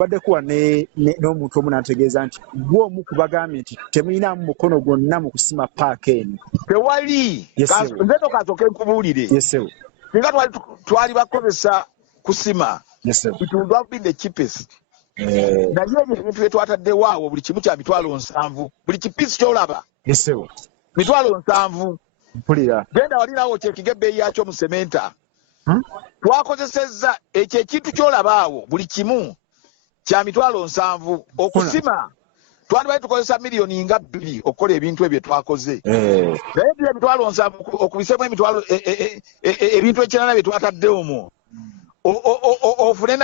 badde kuwa n'omuntu omu n'antegeeza nti gwe omu kubagambye nti temuyinaamu mukono gwonna mu kusima paaka eno. Tewali. Nze tokasooke nkubuulire. Yesewo. Singa twali bakozesa kusima. Yesewo. It would have been the cheapest. Naye ebintu bye twataddewo awo buli kimu kya mitwalo 7. Buli kipiisi ky'olaba. Yesewo. Mitwalo 7. Mpulira. Genda walinawo kyekiga ebbeeyi yakyo mu sementa. Twakozesezza ekyo ekintu ky'olaba awo buli kimu kya mitwalo 7 okusima. Twandibadde tukozesa miliyoni nga 2 okukola ebintu ebyo twakoze. Naye bya mitwalo 7 okubisemu emitwalo ebintu ekirala bye twataddewo mu. Ofune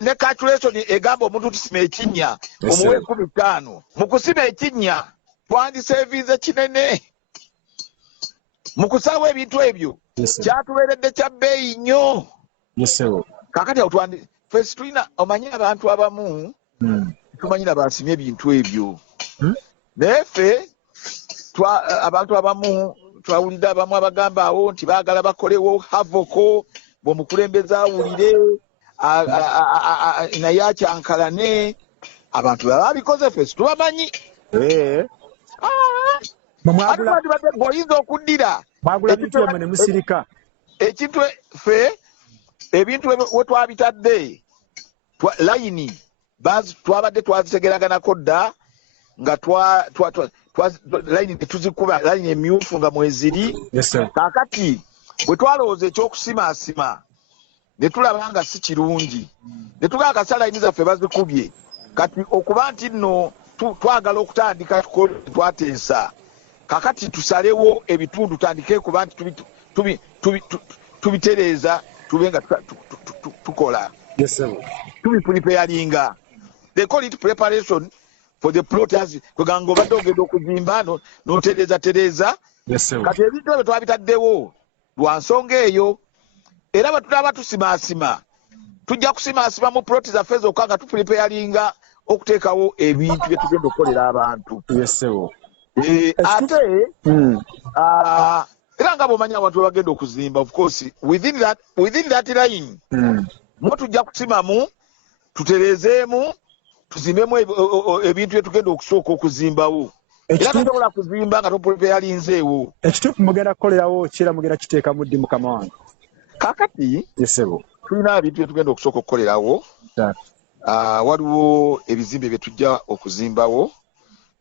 ne calculation egamba omuntu tusima ekinnya omuwe 15. Mu kusima ekinnya twandiseevize kinene. Mu kusalawo ebintu ebyo kyatuweeredde kya bbeeyi nnyo. Kaakati awo fesi tulina omanyi abantu abamu tumanyira baasimye ebintu ebyo. Naye ffe abantu abamu twawulira abamu abagamba awo nti baagala bakolewo havoko bw'omukulembeze awulire naye akyankalane. Abantu baba babikoze fesi tubamanyi. Oyinza okuddira ekintu ffe ebintu we twabitadde layini twabadde twazitegeeraganako dda nga layini tetuzikuba layini emyufu nga mweziri. Kaakati bwe twalowooza ekyokusimaasima ne tulaba nga si kirungi ne tugaa kasa layini zaffe bazikubye kati okuba nti nno twagala okutandika tukole twateesa. Kakati tusalewo ebitundu tandike kuba nti tubitereeza tube nga tukola. Tubipreparinga. They call it preparation for the plot as kweganga obadde ogenda okuzimba n'otereeza. Kati ebintu ebyo twabitaddewo lwa nsonga eyo. Era bwe tulaba tusimaasima tujja kusimaasima mu ploti zaffe zokka nga tupreparinga okuteekawo ebintu bye tugenda okukolera abantu. Ate era nga bw'omanyi abantu bwe bagenda okuzimba of course within that line mu tujja kusimamu tutereezeemu tuzimbemu ebintu bye tugenda okusooka okuzimbawo. Era tosobola kuzimba nga topreparinzeewo. Ekituufu mugenda kukolerawo kira mugenda kiteeka muddi mukama wange. Kaakati tulina ebintu bye tugenda okusooka okukolerawo. Waliwo ebizimbe bye tujja okuzimbawo.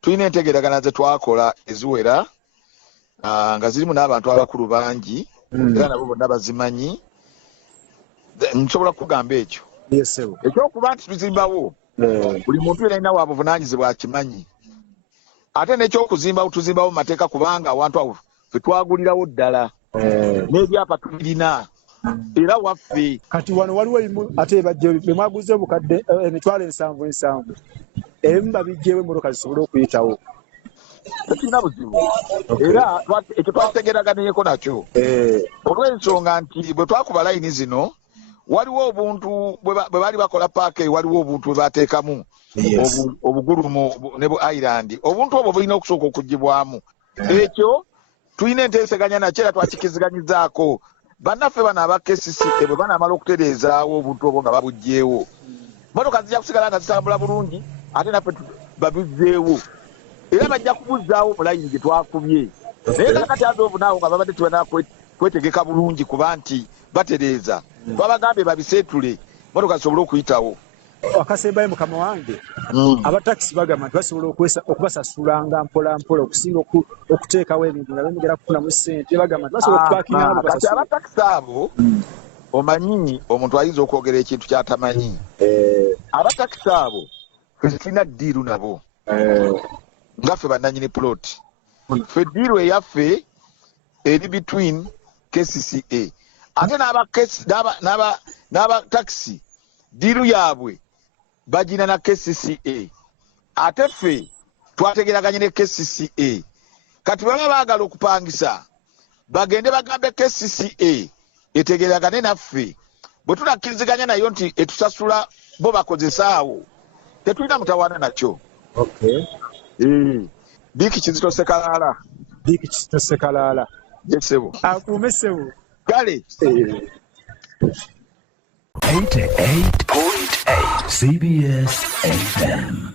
Tulina entegeeragana ze twakola eziwera nga zirimu n'abantu abakulu bangi era nabo bonna bazimanyi. Nsobola kugamba ekyo ekyokuba nti tuzimbawo buli muntu yena alina wabuvunaanyizibwa akimanyi. Ate n'ekyokuzimbawo tuzimbawo mu mateeka kubanga awantu awo ffe twagulirawo ddala n'ebyapa tubirina era waffe. Kati wano waliwo ebimu ate bajje mwaguze obukadde emitwalo 7 ebimu babijjeewo emmotoka zisobole okuyitawo. Tekirina buzibu era ekyo twategeeraganiyeko nakyo olw'ensonga nti bwe twakuba layini zino waliwo obuntu bwe baali bakola paaka waliwo obuntu bwe bateekamu obugulumu ne bu island. Obuntu obwo bulina okusooka okugibwamu. Ekyo tulina enteeseganya nakyo era twakikiziganyizaako. Bannaffe bano aba KCCA bwe banaamala okutereezaawo obuntu obwo nga babugjeewo motoka zijja kusigala nga zitambula bulungi ate naffe babuzzeewo era bajja kubuzzaawo mu layini gye twakubye. Naye kakati ate obunaawo nga babadde tubana kwetegeka bulungi kuba nti batereeza twabagambye babiseetule motoka zisobole okuyitawo. Akasembayo mukama wange abatakisi bagamba nti basobola okubasasulanga mpola mpola okusinga okuteekawo ebintu nga bemugera kufunamu ssente. Bagamba nti basobola okupakinga abo kati abatakisi abo omanyi omuntu ayinza okwogera ekintu kyatamanyi. Abatakisi abo tulina ddiiru nabo ngaffe bannanyini plot. Ffe ddiiru eyaffe eri between KCCA ate n'abatakisi ddiiru yaabwe bagina na KCCA. Ate ffe twategeraganye ne KCCA. Kati baba baagala okupangisa bagende bagambe KCCA etegeragane naffe bwe tunakkiriziganya nayo nti etusasula bo bakozesaawo tetulina mutawaana nakyo. Dick Kizito Sekalaala. Dick Kizito Sekalaala. Yes, sebo. Akuume sebo. Kale. 88.8 CBS FM.